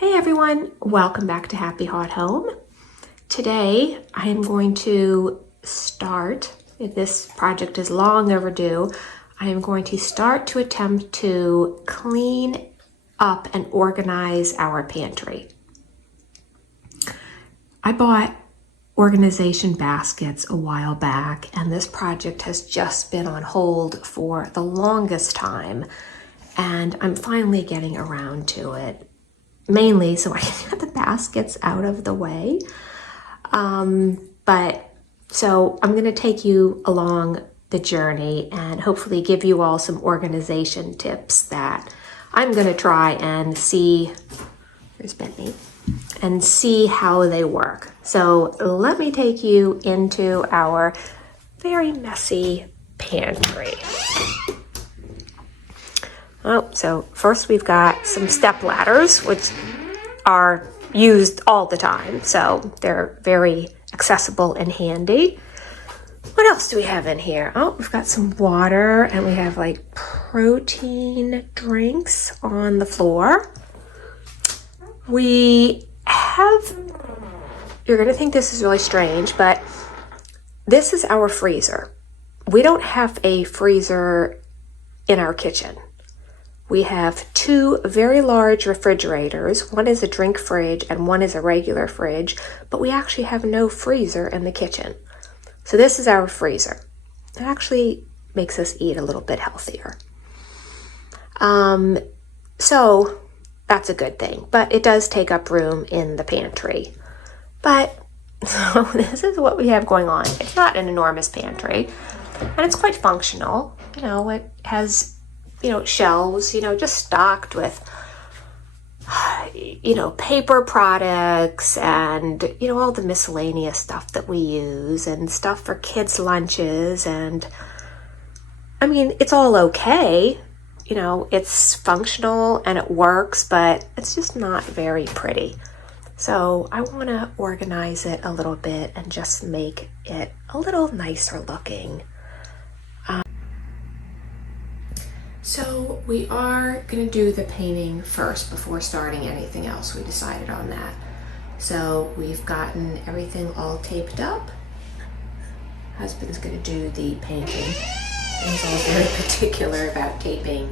Hey everyone, welcome back to Happy Hot Home. Today I am going to start, if this project is long overdue, I am going to start to attempt to clean up and organize our pantry. I bought organization baskets a while back, and this project has just been on hold for the longest time, and I'm finally getting around to it. Mainly so I can get the baskets out of the way. So I'm going to take you along the journey and hopefully give you all some organization tips that I'm going to try and see. There's Bentley. And see how they work. So let me take you into our very messy pantry. Oh, so first we've got some step ladders, which are used all the time. So they're very accessible and handy. What else do we have in here? Oh, we've got some water and we have like protein drinks on the floor. We have, you're gonna think this is really strange, but this is our freezer. We don't have a freezer in our kitchen. We have two very large refrigerators. One is a drink fridge and one is a regular fridge, but we actually have no freezer in the kitchen. So this is our freezer. It actually makes us eat a little bit healthier. So that's a good thing, but it does take up room in the pantry. But so this is what we have going on. It's not an enormous pantry, and it's quite functional. You know, it has shelves, just stocked with, paper products and, all the miscellaneous stuff that we use and stuff for kids' lunches. And I mean, it's all okay. It's functional and it works, but it's just not very pretty. So I want to organize it a little bit and just make it a little nicer looking. So we are going to do the painting first before starting anything else. We decided on that. So we've gotten everything all taped up. Husband's going to do the painting. He's all very particular about taping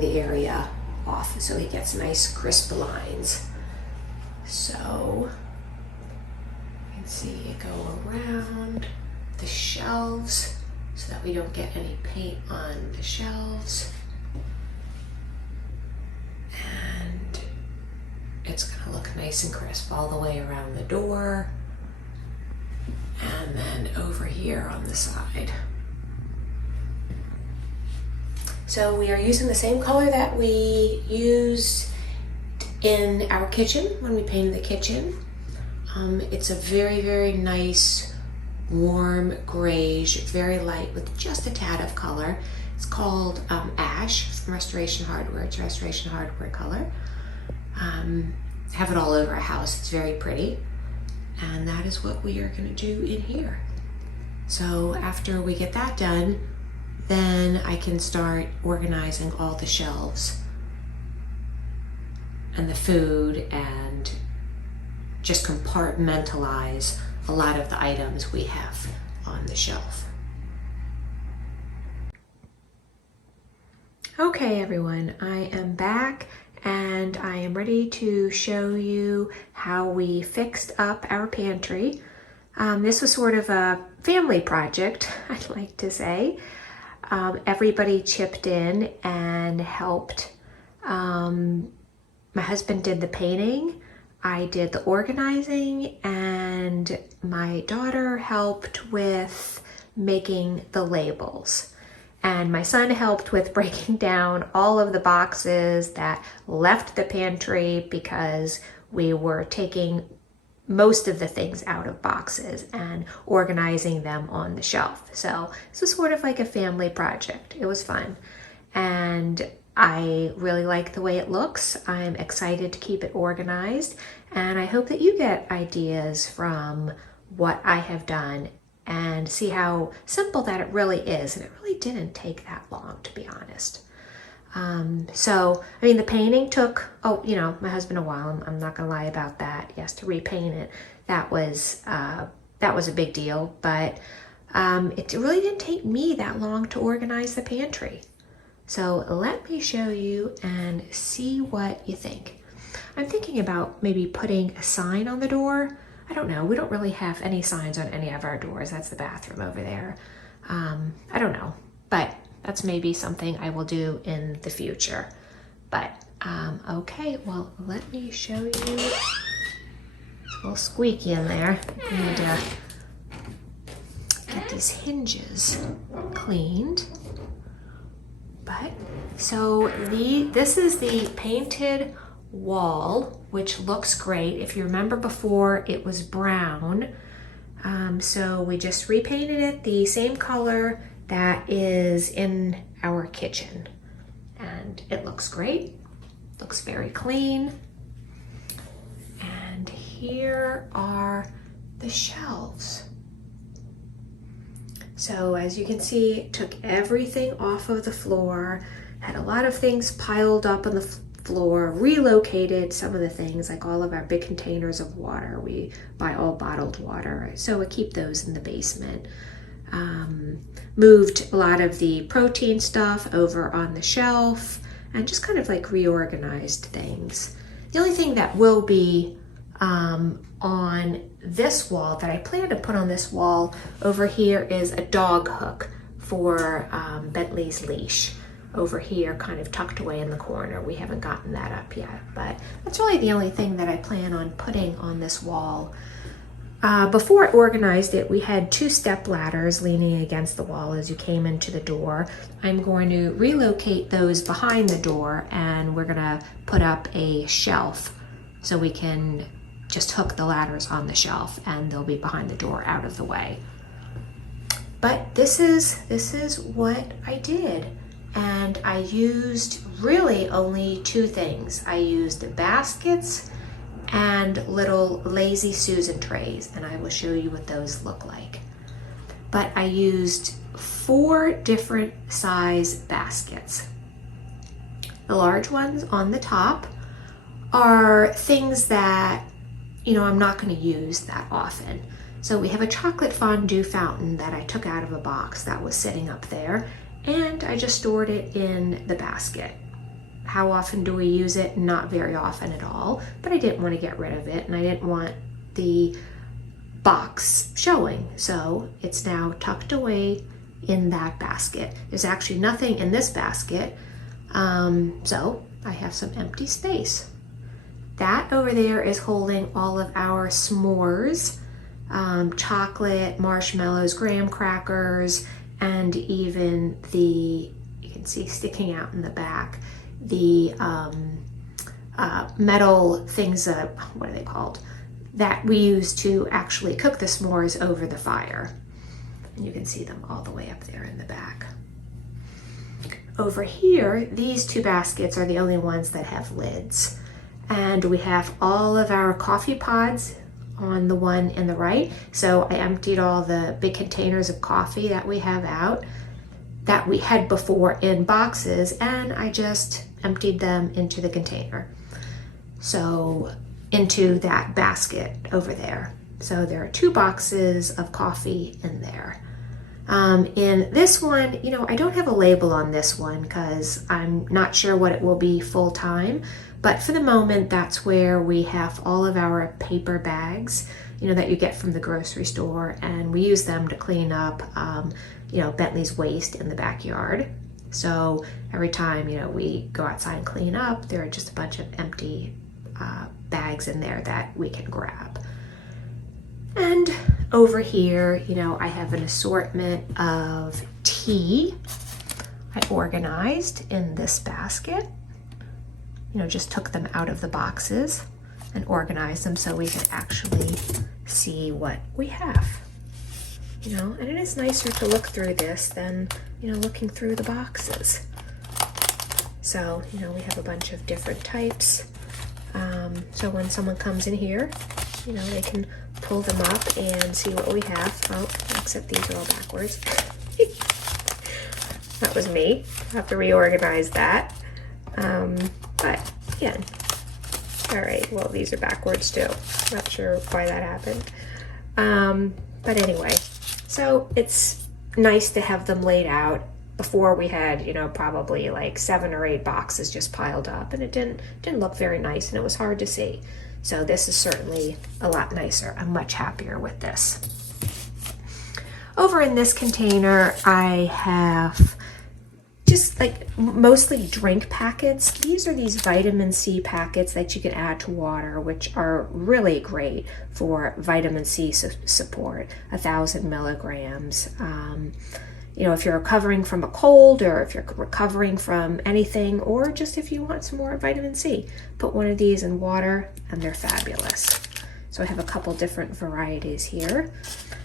the area off so he gets nice crisp lines. So you can see you go around the shelves so that we don't get any paint on the shelves. And it's gonna look nice and crisp all the way around the door and then over here on the side. So we are using the same color that we used in our kitchen when we painted the kitchen. It's a very, very nice warm greige, very light with just a tad of color. It's called Ash from Restoration Hardware. It's Restoration Hardware color. Have it all over our house. It's very pretty. And that is what we are going to do in here. So after we get that done, then I can start organizing all the shelves and the food and just compartmentalize a lot of the items we have on the shelf. Okay everyone, I am back and I am ready to show you how we fixed up our pantry. This was sort of a family project, I'd like to say. Everybody chipped in and helped. My husband did the painting, I did the organizing, and my daughter helped with making the labels. And my son helped with breaking down all of the boxes that left the pantry because we were taking most of the things out of boxes and organizing them on the shelf. So this was sort of like a family project. It was fun. And I really like the way it looks. I'm excited to keep it organized. And I hope that you get ideas from what I have done and see how simple that it really is. And it really didn't take that long, to be honest. So, I mean, the painting took, my husband a while. I'm not gonna lie about that. He has to repaint it. That was a big deal, but it really didn't take me that long to organize the pantry. So let me show you and see what you think. I'm thinking about maybe putting a sign on the door. I don't know. We don't really have any signs on any of our doors. That's the bathroom over there. I don't know, but that's maybe something I will do in the future. But okay, well, let me show you. It's a little squeaky in there. I need to get these hinges cleaned. But so this is the painted wall, which looks great. If you remember before, it was brown. So we just repainted it the same color that is in our kitchen. And it looks great. Looks very clean. And here are the shelves. So as you can see, took everything off of the floor, had a lot of things piled up on the floor, relocated some of the things, like all of our big containers of water. We buy all bottled water, so we keep those in the basement. Moved a lot of the protein stuff over on the shelf and just kind of like reorganized things. The only thing that will be on this wall that I plan to put on this wall over here is a dog hook for Bentley's leash over here, kind of tucked away in the corner. We haven't gotten that up yet, but that's really the only thing that I plan on putting on this wall. Before I organized it, we had 2 step ladders leaning against the wall as you came into the door. I'm going to relocate those behind the door, and we're gonna put up a shelf so we can just hook the ladders on the shelf, and they'll be behind the door out of the way. But this is what I did. And I used really only 2 things. I used baskets and little Lazy Susan trays, and I will show you what those look like. But I used 4 different size baskets. The large ones on the top are things that, I'm not going to use that often. So we have a chocolate fondue fountain that I took out of a box that was sitting up there, and I just stored it in the basket. How often do we use it? Not very often at all, but I didn't want to get rid of it, and I didn't want the box showing, so it's now tucked away in that basket. There's actually nothing in this basket, so I have some empty space. That over there is holding all of our s'mores, chocolate, marshmallows, graham crackers, and even you can see sticking out in the back, the metal things, what are they called, that we use to actually cook the s'mores over the fire. And you can see them all the way up there in the back. Over here, these 2 baskets are the only ones that have lids. And we have all of our coffee pods on the one in the right. So I emptied all the big containers of coffee that we have out that we had before in boxes, and I just emptied them into the container. So into that basket over there. So there are 2 boxes of coffee in there. In this one, I don't have a label on this one because I'm not sure what it will be full time, but for the moment, that's where we have all of our paper bags, that you get from the grocery store, and we use them to clean up, Bentley's waste in the backyard. So every time, we go outside and clean up, there are just a bunch of empty bags in there that we can grab. And over here, I have an assortment of tea I organized in this basket. Just took them out of the boxes and organized them so we can actually see what we have. And it is nicer to look through this than, looking through the boxes. So, we have a bunch of different types. So when someone comes in here, they can pull them up and see what we have. Oh, except these are all backwards. That was me. I have to reorganize that. But again, all right, well, these are backwards too. Not sure why that happened. But anyway, so it's nice to have them laid out. Before we had, you know, probably like 7 or 8 boxes just piled up, and it didn't look very nice, and it was hard to see. So this is certainly a lot nicer. I'm much happier with this. Over in this container, I have just like mostly drink packets. These are these vitamin C packets that you can add to water, which are really great for vitamin C support, 1,000 milligrams. You know, if you're recovering from a cold, or if you're recovering from anything, or just if you want some more vitamin C, put one of these in water and they're fabulous. So I have a couple different varieties here.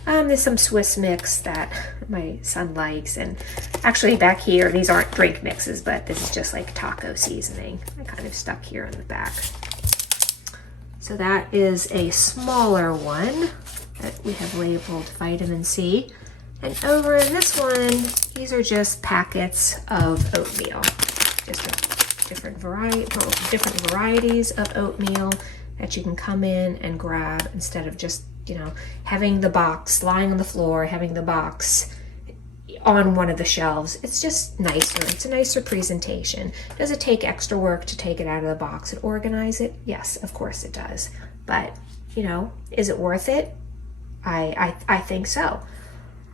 There's some Swiss mix that my son likes, and actually back here, these aren't drink mixes, but this is just like taco seasoning. I kind of stuck here in the back. So that is a smaller one that we have labeled vitamin C. And over in this one, these are just packets of oatmeal, just different varieties of oatmeal that you can come in and grab instead of just, you know, having the box lying on the floor, having the box on one of the shelves. It's just nicer. It's a nicer presentation. Does it take extra work to take it out of the box and organize it? Yes, of course it does. But, you know, is it worth it? I think so.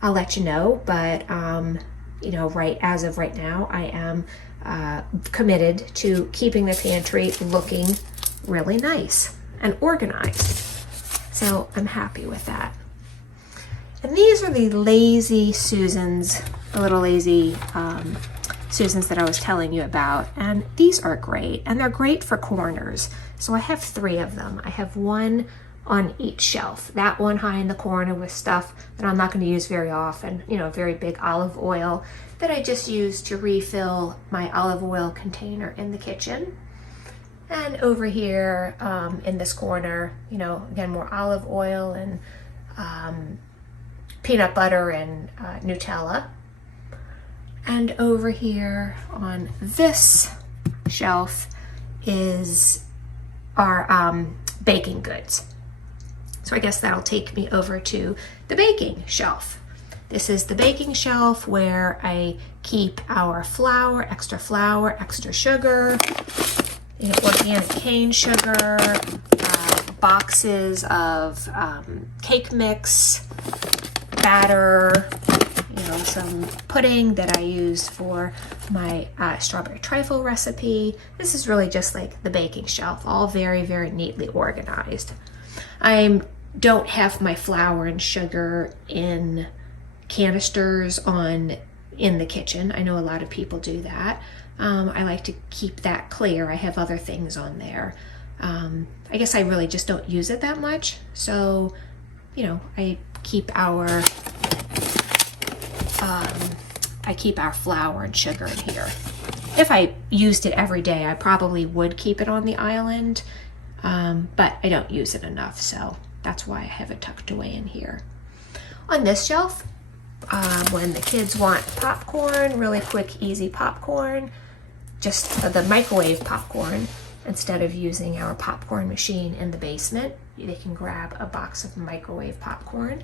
I'll let you know, but you know, as of right now, I am committed to keeping the pantry looking really nice and organized. So I'm happy with that. And these are the lazy Susans, the little lazy Susans that I was telling you about. And these are great, and they're great for corners. So I have 3 of them. I have one on each shelf. That one high in the corner with stuff that I'm not going to use very often, you know, very big olive oil that I just use to refill my olive oil container in the kitchen. And over here in this corner, you know, again, more olive oil and peanut butter and Nutella. And over here on this shelf is our baking goods. So I guess that'll take me over to the baking shelf. This is the baking shelf where I keep our flour, extra sugar, you know, organic cane sugar, boxes of cake mix, batter, you know, some pudding that I use for my strawberry trifle recipe. This is really just like the baking shelf, all very, very neatly organized. I don't have my flour and sugar in canisters in the kitchen. I know a lot of people do that. I like to keep that clear. I have other things on there. I guess I really just don't use it that much. So, you know, I keep our flour and sugar in here. If I used it every day, I probably would keep it on the island. But I don't use it enough, so that's why I have it tucked away in here. On this shelf, when the kids want popcorn, really quick, easy popcorn, just the microwave popcorn, instead of using our popcorn machine in the basement, they can grab a box of microwave popcorn.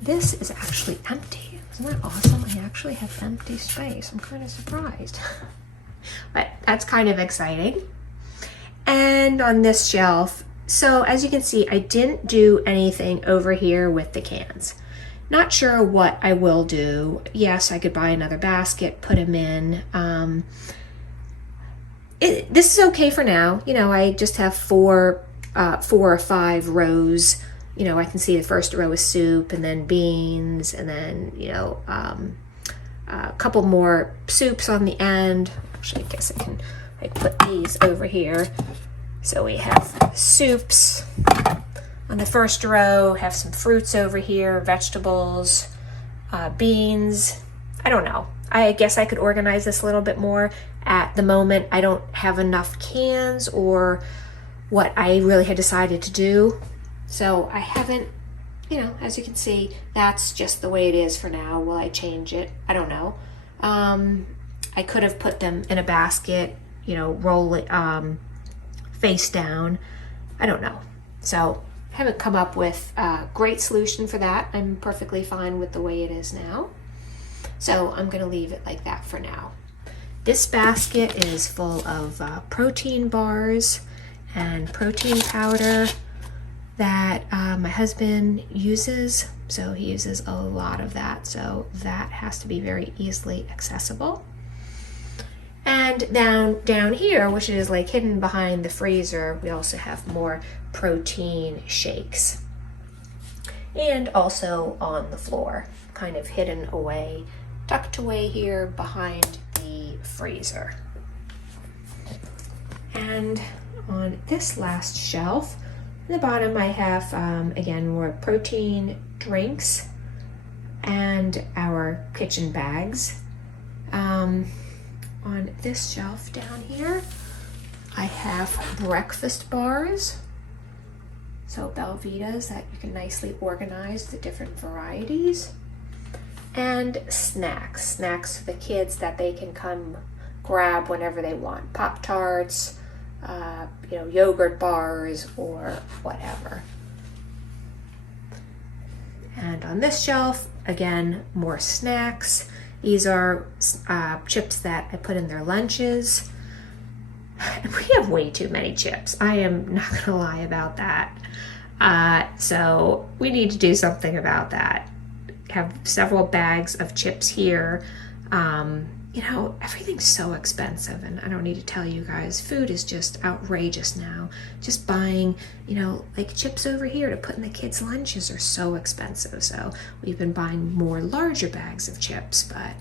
This is actually empty. Isn't that awesome? I actually have empty space. I'm kind of surprised. But that's kind of exciting. And on this shelf, so as you can see, I didn't do anything over here with the cans. Not sure what I will do. Yes, I could buy another basket, put them in. This is okay for now. You know, I just have 4 or 5 rows. You know, I can see the first row is soup, and then beans, and then, you know, a couple more soups on the end. Actually, I guess I put these over here. So we have soups on the first row, have some fruits over here, vegetables, beans. I don't know. I guess I could organize this a little bit more. At the moment, I don't have enough cans or what I really had decided to do. So I haven't, you know, as you can see, that's just the way it is for now. Will I change it? I don't know. I could have put them in a basket, you know, roll it face down. I don't know. So I haven't come up with a great solution for that. I'm perfectly fine with the way it is now. So I'm going to leave it like that for now. This basket is full of protein bars and protein powder that my husband uses. So he uses a lot of that. So that has to be very easily accessible. And down here, which is like hidden behind the freezer, we also have more protein shakes. And also on the floor, kind of hidden away, tucked away here behind the freezer. And on this last shelf, at the bottom I have, again, more protein drinks and our kitchen bags. On this shelf down here, I have breakfast bars. So Belvitas that you can nicely organize the different varieties. And snacks for the kids that they can come grab whenever they want. Pop-Tarts, you know, yogurt bars or whatever. And on this shelf, again, more snacks. These are chips that I put in their lunches. And we have way too many chips. I am not gonna lie about that. So we need to do something about that. Have several bags of chips here. You know, everything's so expensive, and I don't need to tell you guys, food is just outrageous now. Just buying, you know, like chips over here to put in the kids' lunches are so expensive. So we've been buying more larger bags of chips, but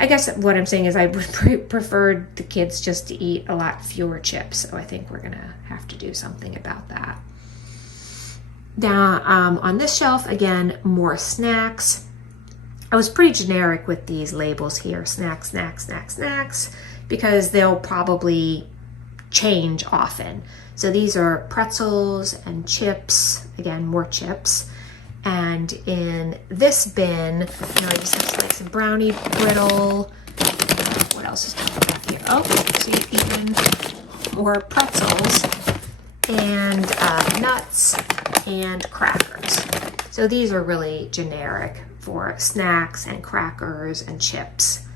I guess what I'm saying is I would prefer the kids just to eat a lot fewer chips. So I think we're gonna have to do something about that. Now, on this shelf, again, more snacks. I was pretty generic with these labels here, snacks, because they'll probably change often. So these are pretzels and chips, again, more chips. And in this bin, you know, I just have like some brownie brittle. What else is down here? Oh, see, even more pretzels and nuts and crackers. So these are really generic for snacks and crackers and chips.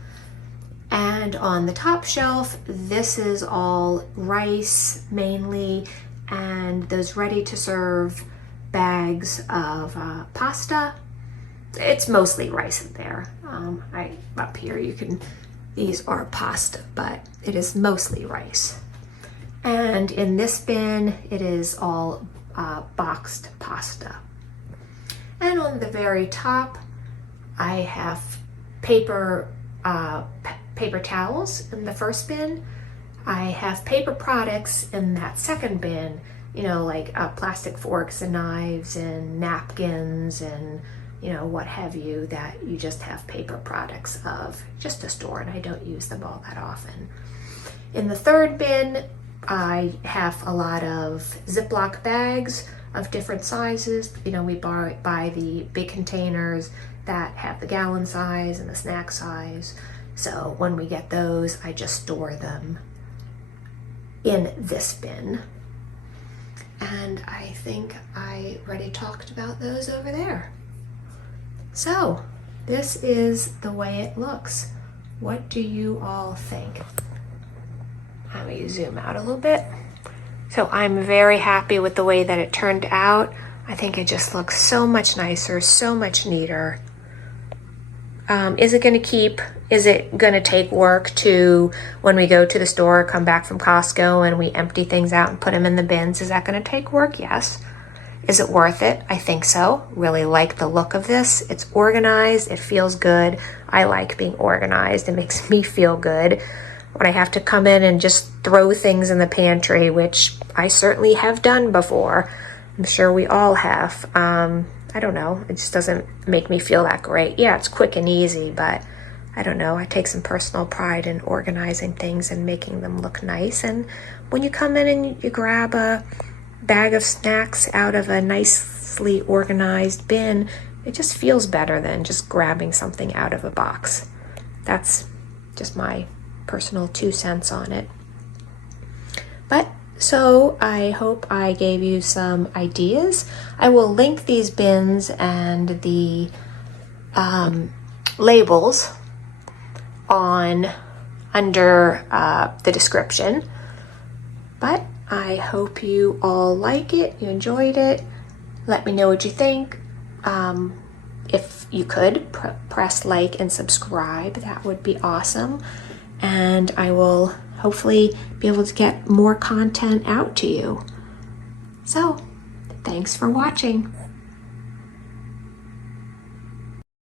And on the top shelf, this is all rice mainly, and those ready to serve bags of pasta. It's mostly rice in there. Up here these are pasta, but it is mostly rice. And in this bin, it is all boxed pasta. And on the very top, I have paper towels in the first bin. I have paper products in that second bin, you know, like plastic forks and knives and napkins and, you know, what have you, that you just have paper products of just to store, and I don't use them all that often. In the third bin, I have a lot of Ziploc bags of different sizes. You know, we buy the big containers that have the gallon size and the snack size. So when we get those, I just store them in this bin. And I think I already talked about those over there. So this is the way it looks. What do you all think? Let me zoom out a little bit. So I'm very happy with the way that it turned out. I think it just looks so much nicer, so much neater. Is it going to keep? Is it going to take work to, when we go to the store, come back from Costco and we empty things out and put them in the bins? Is that going to take work? Yes. Is it worth it? I think so. Really like the look of this. It's organized. It feels good. I like being organized. It makes me feel good. When I have to come in and just throw things in the pantry, which I certainly have done before. I'm sure we all have. I don't know. It just doesn't make me feel that great. Yeah, it's quick and easy, but I don't know. I take some personal pride in organizing things and making them look nice. And when you come in and you grab a bag of snacks out of a nicely organized bin, it just feels better than just grabbing something out of a box. that's just my personal 2 cents on it. But so I hope I gave you some ideas. I will link these bins and the labels under the description. But I hope you all like it, you enjoyed it. Let me know what you think. If you could, press like and subscribe. That would be awesome. And I will hopefully be able to get more content out to you. So, thanks for watching.